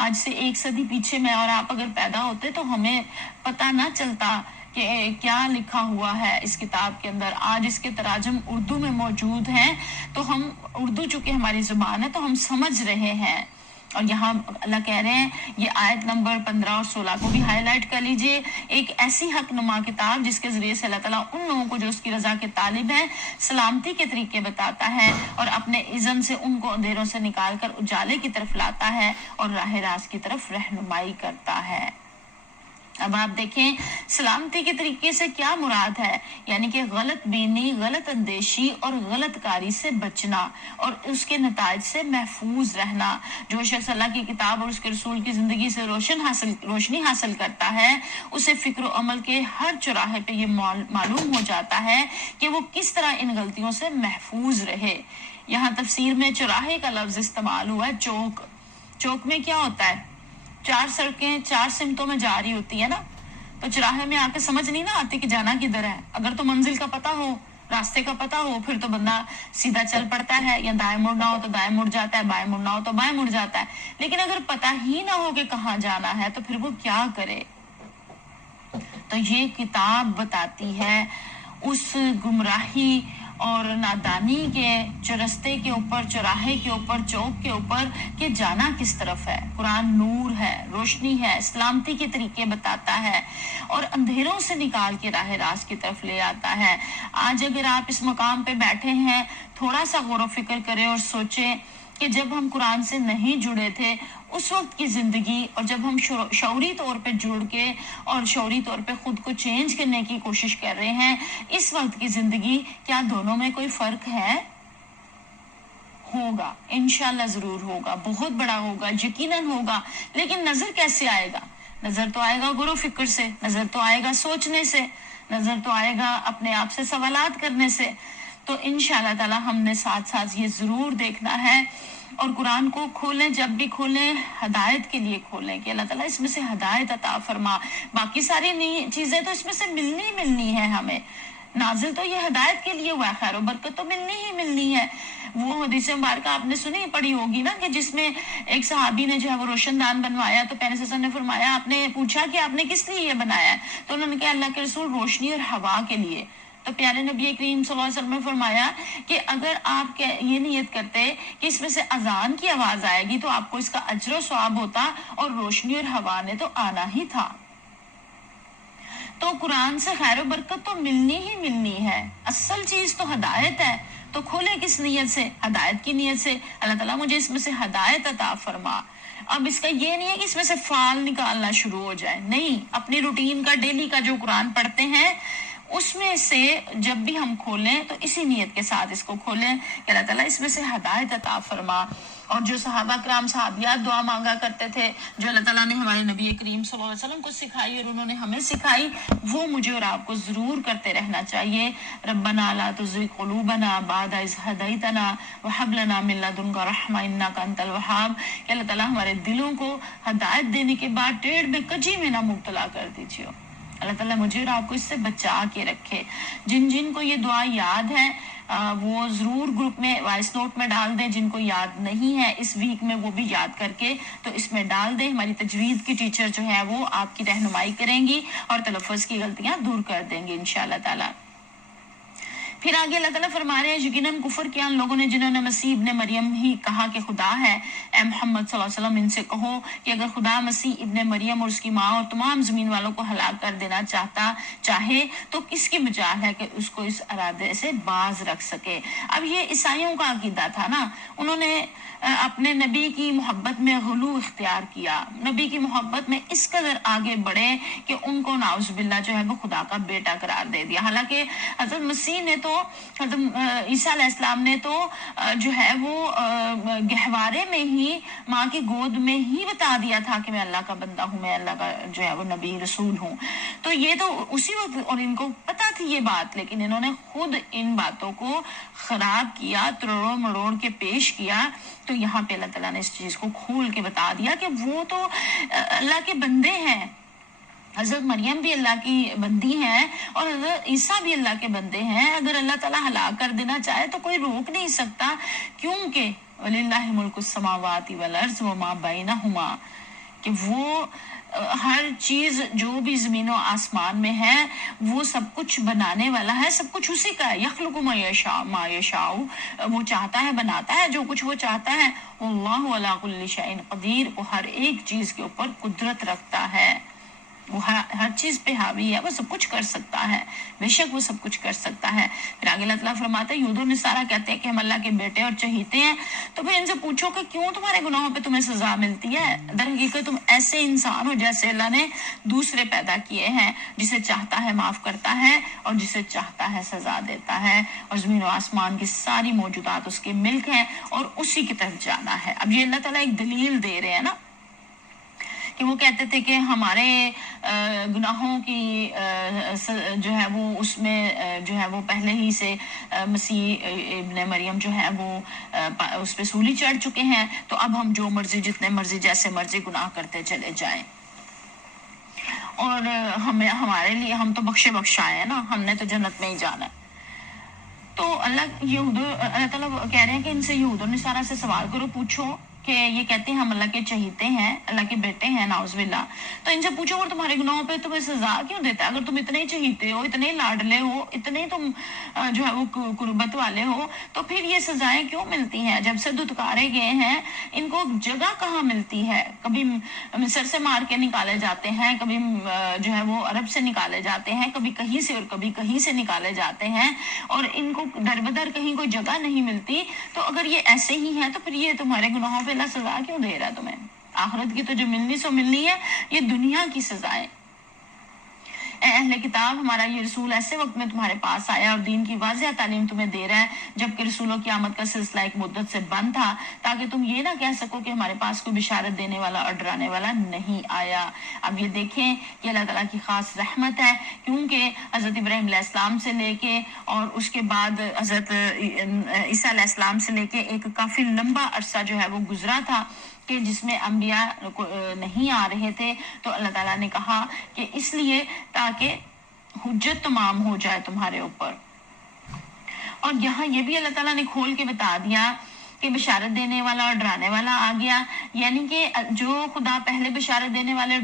آج سے 1 صدی پیچھے میں اور آپ اگر پیدا ہوتے تو ہمیں پتہ نہ چلتا کہ کیا لکھا ہوا ہے اس کتاب کے اندر. آج اس کے تراجم اردو میں موجود ہیں تو ہم اردو چونکہ ہماری زبان ہے تو ہم سمجھ رہے ہیں. اور یہاں اللہ کہہ رہے ہیں، یہ آیت نمبر 15 اور 16 کو بھی ہائی لائٹ کر لیجئے، ایک ایسی حق نما کتاب جس کے ذریعے سے اللہ تعالیٰ ان لوگوں کو جو اس کی رضا کے طالب ہیں سلامتی کے طریقے بتاتا ہے، اور اپنے اذن سے ان کو اندھیروں سے نکال کر اجالے کی طرف لاتا ہے اور راہ راست کی طرف رہنمائی کرتا ہے. اب آپ دیکھیں سلامتی کے طریقے سے کیا مراد ہے، یعنی کہ غلط بینی، غلط اندیشی اور غلط کاری سے بچنا اور اس کے نتائج سے محفوظ رہنا. جو شخص اللہ کی کتاب اور اس کے رسول کی زندگی سے روشنی حاصل کرتا ہے، اسے فکر و عمل کے ہر چوراہے پہ یہ معلوم ہو جاتا ہے کہ وہ کس طرح ان غلطیوں سے محفوظ رہے. یہاں تفسیر میں چوراہے کا لفظ استعمال ہوا ہے. چوک میں کیا ہوتا ہے، 4 سڑکیں 4 سمتوں میں جاری ہوتی ہے نا، تو چوراہے میں آ کے سمجھ نہیں نہ آتی کہ جانا کدھر ہے. اگر تو منزل کا پتہ ہو، راستے کا پتہ ہو، پھر تو بندہ سیدھا چل پڑتا ہے، یا دائیں مڑنا ہو تو دائیں مڑ جاتا ہے، بائیں مڑنا ہو تو بائیں مڑ جاتا ہے. لیکن اگر پتہ ہی نہ ہو کہ کہاں جانا ہے تو پھر وہ کیا کرے. تو یہ کتاب بتاتی ہے اس گمراہی اور نادانی کے چرستے کے اوپر، چوراہے کے اوپر، چوک کے اوپر کہ جانا کس طرف ہے. قرآن نور ہے، روشنی ہے، سلامتی کے طریقے بتاتا ہے اور اندھیروں سے نکال کے راہ راست کی طرف لے آتا ہے. آج اگر آپ اس مقام پہ بیٹھے ہیں، تھوڑا سا غور و فکر کریں اور سوچیں کہ جب ہم قرآن سے نہیں جڑے تھے اس وقت کی زندگی، اور جب ہم شعوری طور پہ جڑ کے اور شعوری طور پہ خود کو چینج کرنے کی کوشش کر رہے ہیں، اس وقت کی زندگی، کیا دونوں میں کوئی فرق ہے؟ ہوگا، انشاءاللہ ضرور ہوگا، بہت بڑا ہوگا، یقیناً ہوگا. لیکن نظر کیسے آئے گا؟ نظر تو آئے گا غور و فکر سے، نظر تو آئے گا سوچنے سے، نظر تو آئے گا اپنے آپ سے سوالات کرنے سے. تو انشاءاللہ تعالی ہم نے ساتھ ساتھ یہ ضرور دیکھنا ہے، اور قرآن کو کھولیں، جب بھی کھولیں ہدایت کے لیے کھولیں کہ اللہ تعالیٰ اس میں سے ہدایت عطا فرما. باقی ساری نئی چیزیں تو اس میں سے ملنی ہے ہمیں. نازل تو یہ ہدایت کے لیے ہوا ہے، خیر و برکت تو ملنی ہی ملنی ہے. وہ حدیث مبارکہ آپ نے سنی پڑھی ہوگی نا کہ جس میں ایک صحابی نے جو ہے وہ روشن دان بنوایا تو پیغمبر صلی اللہ علیہ وسلم نے فرمایا آپ نے پوچھا کہ آپ نے کس لیے یہ بنایا ہے؟ تو انہوں نے کہا اللہ کے رسول روشنی اور ہوا کے لیے۔ تو پیارے نبی کریم صلی اللہ علیہ وسلم نے فرمایا کہ اگر آپ یہ نیت کرتے کہ اس میں سے اذان کی آواز آئے گی تو آپ کو اس کا اجر و ثواب ہوتا، اور روشنی اور ہوا نے تو آنا ہی تھا۔ تو قرآن سے خیر و برکت تو ملنی ہی ملنی ہے، اصل چیز تو ہدایت ہے۔ تو کھولے کس نیت سے؟ ہدایت کی نیت سے۔ اللہ تعالیٰ مجھے اس میں سے ہدایت عطا فرما۔ اب اس کا یہ نہیں ہے کہ اس میں سے فال نکالنا شروع ہو جائے، نہیں، اپنی روٹین کا ڈیلی کا جو قرآن پڑھتے ہیں اس میں سے جب بھی ہم کھولیں تو اسی نیت کے ساتھ اس کو کھولیں کہ اللہ تعالیٰ اس میں سے ہدایت عطا فرما۔ اور جو صحابہ کرام صحابیات دعا مانگا کرتے تھے جو اللہ تعالیٰ نے ہمارے نبی کریم صلی اللہ علیہ وسلم کو سکھائی اور انہوں نے ہمیں سکھائی، وہ مجھے اور آپ کو ضرور کرتے رہنا چاہیے۔ ربنا لا تزغ قلوبنا بعد اذ ہدیتنا وہب لنا من لدنک رحمۃ انک انت الوہاب، کہ اللہ تعالیٰ ہمارے دلوں کو ہدایت دینے کے بعد ٹیڑھ میں کجی میں نہ مبتلا کر دیجیے۔ اللہ تعالیٰ مجھے اور آپ کو اس سے بچا کے رکھے۔ جن جن کو یہ دعا یاد ہے وہ ضرور گروپ میں وائس نوٹ میں ڈال دیں، جن کو یاد نہیں ہے اس ویک میں وہ بھی یاد کر کے تو اس میں ڈال دیں۔ ہماری تجوید کی ٹیچر جو ہے وہ آپ کی رہنمائی کریں گی اور تلفظ کی غلطیاں دور کر دیں گے انشاءاللہ تعالیٰ۔ پھر آگے اللہ تعالیٰ فرما رہے ہیں یقیناً کفر کیا ان لوگوں نے جنہوں نے مسیح ابن مریم ہی کہا کہ خدا ہے۔ اے محمد صلی اللہ علیہ وسلم ان سے کہو کہ اگر خدا مسیح ابن مریم اور اس کی ماں اور تمام زمین والوں کو ہلاک کر دینا چاہے تو کس کی مجال ہے کہ اس کو اس ارادے سے باز رکھ سکے۔ اب یہ عیسائیوں کا عقیدہ تھا نا، انہوں نے اپنے نبی کی محبت میں غلو اختیار کیا، نبی کی محبت میں اس قدر آگے بڑھے کہ ان کو نعوذ باللہ جو ہے وہ خدا کا بیٹا قرار دے دیا۔ حالانکہ حضرت مسیح نے تو حضرت عیسیٰ علیہ السلام نے تو جو ہے وہ گہوارے میں ہی ماں کی گود میں ہی بتا دیا تھا کہ میں اللہ کا بندہ ہوں، میں اللہ کا جو ہے وہ نبی رسول ہوں۔ تو یہ تو اسی وقت، اور ان کو پتا تھی یہ بات، لیکن انہوں نے خود ان باتوں کو خراب کیا، تروڑ مروڑ کے پیش کیا۔ تو یہاں پہ اللہ تعالیٰ نے اس چیز کو کھول کے بتا دیا کہ وہ تو اللہ کے بندے ہیں، حضرت مریم بھی اللہ کی بندی ہیں اور حضرت عیسیٰ بھی اللہ کے بندے ہیں۔ اگر اللہ تعالیٰ ہلاک کر دینا چاہے تو کوئی روک نہیں سکتا، کیونکہ وَلِلَّهِ مُلْكُ السَّمَاوَاتِ وَالْأَرْضِ وَمَا بَيْنَهُمَا، کہ وہ ہر چیز جو بھی زمین و آسمان میں ہے وہ سب کچھ بنانے والا ہے، سب کچھ اسی کا ہے۔ یخلق ما یشاء، وہ چاہتا ہے بناتا ہے جو کچھ وہ چاہتا ہے۔ واللہ علی کل شیء قدیر، وہ ہر ایک چیز کے اوپر قدرت رکھتا ہے، وہ ہر چیز پہ حاوی ہے، وہ سب کچھ کر سکتا ہے، بے شک وہ سب کچھ کر سکتا ہے۔ پھر آگے اللہ تعالیٰ فرماتے ہیں یہود و نصارہ کہتے ہیں کہ ہم اللہ کے بیٹے اور چہیتے ہیں، تو پھر ان سے پوچھو کہ کیوں تمہارے گناہوں پہ تمہیں سزا ملتی ہے؟ در حقیقت تم ایسے انسان ہو جیسے اللہ نے دوسرے پیدا کیے ہیں، جسے چاہتا ہے معاف کرتا ہے اور جسے چاہتا ہے سزا دیتا ہے، اور زمین و آسمان کی ساری موجودات اس کے ملک ہیں اور اسی کی طرف جانا ہے۔ اب یہ اللہ تعالیٰ ایک دلیل دے رہے ہیں نا، کہ وہ کہتے تھے کہ ہمارے گناہوں کی جو ہے وہ اس میں جو ہے وہ پہلے ہی سے مسیح ابن مریم جو ہے وہ اس پہ سولی چڑھ چکے ہیں، تو اب ہم جو مرضی جتنے مرضی جیسے مرضی گناہ کرتے چلے جائیں، اور ہمارے لیے ہم تو بخشے بخشائے ہیں نا، ہم نے تو جنت میں ہی جانا ہے۔ تو اللہ تعالیٰ کہہ رہے ہیں کہ ان سے یہود و نصارہ سے سوال کرو، پوچھو کہ یہ کہتے ہیں ہم اللہ کے چہیتے ہیں، اللہ کے بیٹے ہیں، نعوذ باللہ، تو ان سے پوچھو اگر تمہارے گناہوں پہ تمہیں سزا کیوں دیتا ہے؟ اگر تم اتنے چہیتے ہو، اتنے لاڈلے ہو، اتنے تم جو ہے وہ قربت والے ہو، تو پھر یہ سزائیں کیوں ملتی ہیں؟ جب سے دھتکارے گئے ہیں ان کو جگہ کہاں ملتی ہے؟ کبھی مصر سے مار کے نکالے جاتے ہیں، کبھی جو ہے وہ عرب سے نکالے جاتے ہیں، کبھی کہیں سے اور کبھی کہیں سے نکالے جاتے ہیں، اور ان کو در بدر کہیں کوئی جگہ نہیں ملتی۔ تو اگر یہ ایسے ہی ہیں تو پھر یہ تمہارے گناہوں پہ اللہ سزا کیوں دے رہا ہے تمہیں؟ آخرت کی تو جو ملنی سو ملنی ہے، یہ دنیا کی سزائیں۔ اے اہل کتاب، ہمارا یہ رسول ایسے وقت میں تمہارے پاس آیا اور دین کی واضح تعلیم تمہیں دے رہا ہے، جبکہ رسول و قیامت کا سلسلہ ایک مدت سے بند تھا، تاکہ تم یہ نہ کہہ سکو کہ ہمارے پاس کوئی بشارت دینے والا اور ڈرانے والا نہیں آیا۔ اب یہ دیکھیں کہ اللہ تعالیٰ کی خاص رحمت ہے، کیونکہ حضرت ابراہیم علیہ السلام سے لے کے اور اس کے بعد حضرت عیسیٰ علیہ السلام سے لے کے ایک کافی لمبا عرصہ جو ہے وہ گزرا تھا کہ جس میں انبیاء نہیں آ رہے تھے، تو اللہ تعالیٰ نے کہا کہ اس لیے تاکہ حجت تمام ہو جائے تمہارے اوپر، اور یہاں یہ بھی اللہ تعالیٰ نے کھول کے بتا دیا کہ بشارت دینے والا اور ڈرانے والا آ گیا، یعنی کہ جو خدا پہلے بشارت دینے والے اور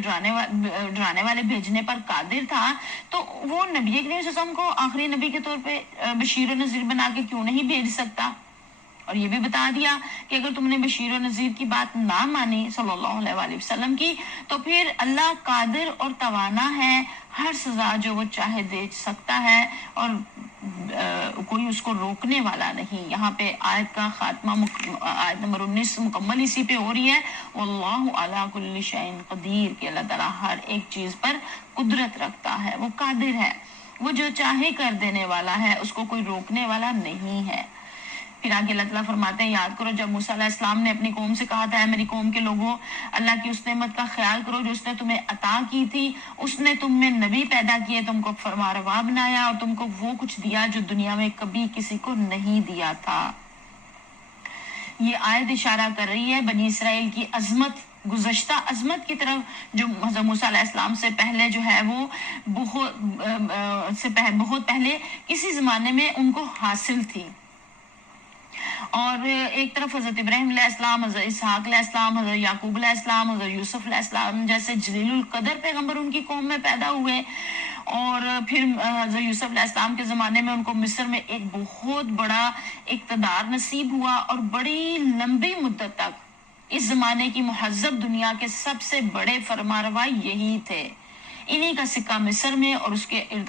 ڈرانے والے بھیجنے پر قادر تھا، تو وہ نبی کریم صلی اللہ علیہ وسلم کو آخری نبی کے طور پہ بشیر و نذیر بنا کے کیوں نہیں بھیج سکتا؟ اور یہ بھی بتا دیا کہ اگر تم نے بشیر و نذیر کی بات نہ مانی صلی اللہ علیہ وآلہ وسلم کی، تو پھر اللہ قادر اور توانا ہے، ہر سزا جو وہ چاہے دے سکتا ہے، اور کوئی اس کو روکنے والا نہیں۔ یہاں پہ آیت کا خاتمہ آیت نمبر 19 مکمل اسی پہ ہو رہی ہے، واللہ علی کل شیء قدیر، کہ اللہ تعالیٰ ہر ایک چیز پر قدرت رکھتا ہے، وہ قادر ہے، وہ جو چاہے کر دینے والا ہے، اس کو کوئی روکنے والا نہیں ہے۔ پھر آگے اللہ تعالیٰ فرماتے ہیں، یاد کرو جب موسیٰ علیہ السلام نے اپنی قوم سے کہا تھا، اے میری قوم کے لوگوں، اللہ کی اس نعمت کا خیال کرو جو اس نے تمہیں عطا کی تھی، اس نے تم میں نبی پیدا کیے، تم کو فرما روا بنایا، اور تم کو وہ کچھ دیا جو دنیا میں کبھی کسی کو نہیں دیا تھا۔ یہ آیت اشارہ کر رہی ہے بنی اسرائیل کی عظمت، گزشتہ عظمت کی طرف، جو حضرت موسیٰ علیہ السلام سے پہلے جو ہے وہ بہت پہلے کسی زمانے میں ان کو حاصل تھی۔ اور ایک طرف حضرت ابراہیم علیہ السلام، حضرت اسحاق علیہ السلام، حضرت یعقوب علیہ السلام، حضرت یوسف علیہ السلام جیسے جلیل القدر پیغمبر ان کی قوم میں پیدا ہوئے، اور پھر حضرت یوسف علیہ السلام کے زمانے میں ان کو مصر میں ایک بہت بڑا اقتدار نصیب ہوا، اور بڑی لمبی مدت تک اس زمانے کی مہذب دنیا کے سب سے بڑے فرمانروا یہی تھے۔ انہی کا سکہ مصر میں اور اس کے ارد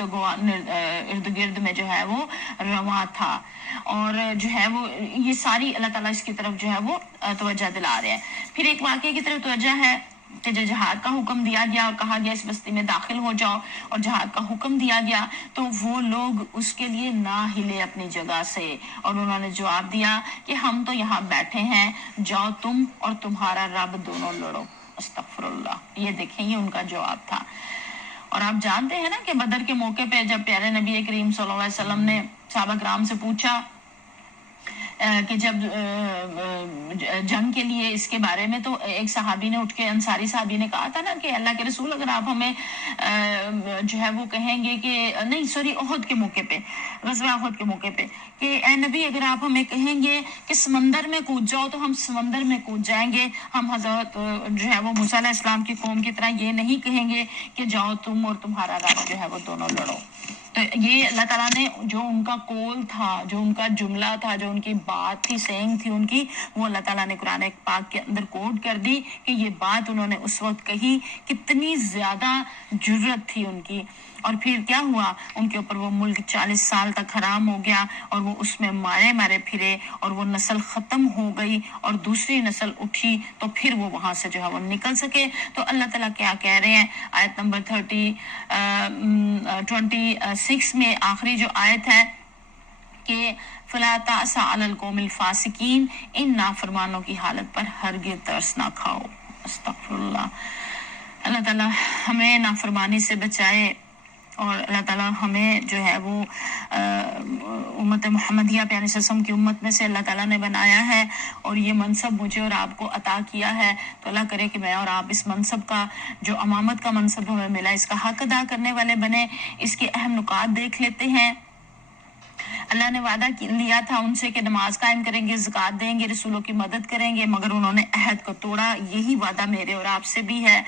گرد میں جو ہے وہ رواں تھا، اور جو ہے وہ یہ ساری اللہ تعالیٰ اس کی طرف جو ہے وہ توجہ دلا رہے ہیں۔ پھر ایک واقعے کی طرف توجہ ہے کہ جو جہاد کا حکم دیا گیا اور کہا گیا اس بستی میں داخل ہو جاؤ، اور جہاد کا حکم دیا گیا، تو وہ لوگ اس کے لیے نہ ہلے اپنی جگہ سے، اور انہوں نے جواب دیا کہ ہم تو یہاں بیٹھے ہیں، جاؤ تم اور تمہارا رب دونوں لڑو۔ استغفر اللہ، یہ دیکھیں یہ ان کا جواب تھا۔ اور آپ جانتے ہیں نا کہ بدر کے موقع پہ جب پیارے نبی کریم صلی اللہ علیہ وسلم نے صحابہ کرام سے پوچھا کہ جب جنگ کے لیے اس کے بارے میں، تو ایک صحابی نے اٹھ کے، انصاری صحابی نے کہا تھا نا کہ اللہ کے رسول اگر آپ ہمیں جو ہے وہ کہیں گے کہ نہیں سوری احد کے موقع پہ، غزوہ احد کے موقع پہ، کہ اے نبی اگر آپ ہمیں کہیں گے کہ سمندر میں کود جاؤ تو ہم سمندر میں کود جائیں گے، ہم حضرت جو ہے وہ موسیٰ علیہ السلام کی قوم کی طرح یہ نہیں کہیں گے کہ جاؤ تم اور تمہارا رب جو ہے وہ دونوں لڑو۔ تو یہ اللہ تعالیٰ نے جو ان کا قول تھا، جو ان کا جملہ تھا، جو ان کی بات تھی، سینگ تھی ان کی، وہ اللہ تعالیٰ نے قرآن پاک کے اندر کوڈ کر دی کہ یہ بات انہوں نے اس وقت کہی، کتنی زیادہ جرت تھی ان کی۔ اور پھر کیا ہوا، ان کے اوپر وہ ملک 40 سال تک حرام ہو گیا، اور وہ اس میں مارے پھرے، اور وہ نسل ختم ہو گئی اور دوسری نسل اٹھی، تو پھر وہ وہاں سے جو ہے وہ نکل سکے۔ تو اللہ تعالیٰ کیا کہہ رہے ہیں آیت نمبر 26 میں آخری جو آیت ہے کہ فلا تأس علی القوم الفاسقین، ان نافرمانوں کی حالت پر ہرگز ترس نہ کھاؤ۔ استغفر اللہ۔ اللہ تعالیٰ ہمیں نافرمانی سے بچائے، اور اللہ تعالیٰ ہمیں جو ہے وہ امت محمدیہ پیارے وسلم کی امت میں سے اللہ تعالیٰ نے بنایا ہے، اور یہ منصب مجھے اور آپ کو عطا کیا ہے، تو اللہ کرے کہ میں اور آپ اس منصب کا، جو امامت کا منصب ہمیں ملا، اس کا حق ادا کرنے والے بنے۔ اس کے اہم نکات دیکھ لیتے ہیں۔ اللہ نے وعدہ لیا تھا ان سے کہ نماز قائم کریں گے، زکوٰۃ دیں گے، رسولوں کی مدد کریں گے، مگر انہوں نے عہد کو توڑا۔ یہی وعدہ میرے اور آپ سے بھی ہے،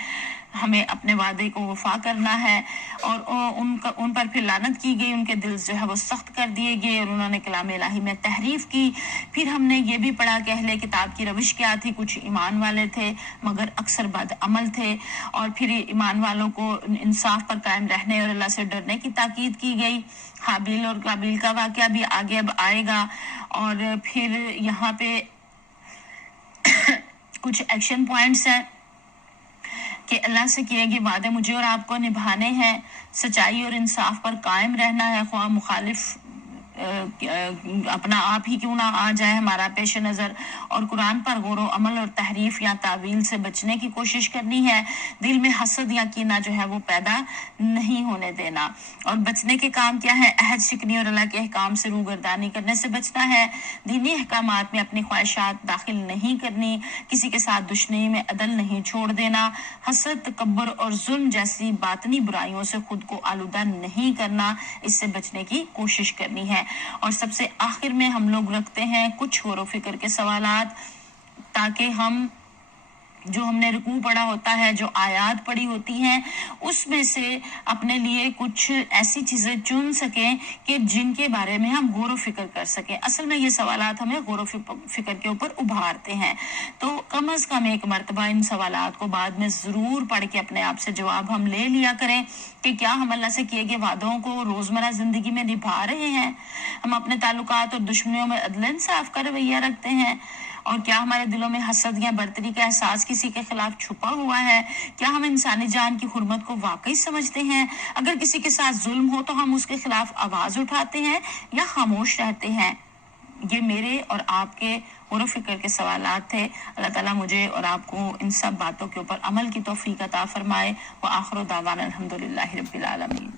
ہمیں اپنے وعدے کو وفا کرنا ہے۔ اور ان پر پھر لعنت کی گئی، ان کے دل جو ہے وہ سخت کر دیے گئے، اور انہوں نے کلام الہی میں تحریف کی۔ پھر ہم نے یہ بھی پڑھا کہ اہل کتاب کی روش کیا تھی، کچھ ایمان والے تھے مگر اکثر بد عمل تھے، اور پھر ایمان والوں کو انصاف پر قائم رہنے اور اللہ سے ڈرنے کی تاکید کی گئی۔ حابیل اور قابیل کا واقعہ بھی آگے اب آئے گا، اور پھر یہاں پہ کچھ ایکشن پوائنٹس ہیں کہ اللہ سے کیے گئے وعدے مجھے اور آپ کو نبھانے ہیں، سچائی اور انصاف پر قائم رہنا ہے، خواہ مخالف اپنا آپ ہی کیوں نہ آ جائے ہمارا پیش نظر، اور قرآن پر غور و عمل اور تحریف یا تعویل سے بچنے کی کوشش کرنی ہے، دل میں حسد یا کینہ جو ہے وہ پیدا نہیں ہونے دینا۔ اور بچنے کے کام کیا ہے، عہد شکنی اور اللہ کے احکام سے روگردانی کرنے سے بچنا ہے، دینی احکامات میں اپنی خواہشات داخل نہیں کرنی، کسی کے ساتھ دشمنی میں عدل نہیں چھوڑ دینا، حسد، تکبر اور ظلم جیسی باطنی برائیوں سے خود کو آلودہ نہیں کرنا، اس سے بچنے کی کوشش کرنی ہے۔ اور سب سے آخر میں ہم لوگ رکھتے ہیں کچھ غور و فکر کے سوالات، تاکہ ہم جو ہم نے رکوع پڑھا ہوتا ہے، جو آیات پڑھی ہوتی ہیں، اس میں سے اپنے لیے کچھ ایسی چیزیں چن سکیں کہ جن کے بارے میں ہم غور و فکر کر سکیں۔ اصل میں یہ سوالات ہمیں غور و فکر کے اوپر ابھارتے ہیں، تو کم از کم ایک مرتبہ ان سوالات کو بعد میں ضرور پڑھ کے اپنے آپ سے جواب ہم لے لیا کریں کہ کیا ہم اللہ سے کیے گئے وعدوں کو روزمرہ زندگی میں نبھا رہے ہیں، ہم اپنے تعلقات اور دشمنیوں میں عدل انصاف کا رویہ رکھتے ہیں، اور کیا ہمارے دلوں میں حسد یا برتری کا احساس کسی کے خلاف چھپا ہوا ہے، کیا ہم انسانی جان کی حرمت کو واقعی سمجھتے ہیں، اگر کسی کے ساتھ ظلم ہو تو ہم اس کے خلاف آواز اٹھاتے ہیں یا خاموش رہتے ہیں۔ یہ میرے اور آپ کے غور و فکر کے سوالات تھے۔ اللہ تعالیٰ مجھے اور آپ کو ان سب باتوں کے اوپر عمل کی توفیق عطا فرمائے۔ وآخر دعوانا الحمدللہ رب العالمین۔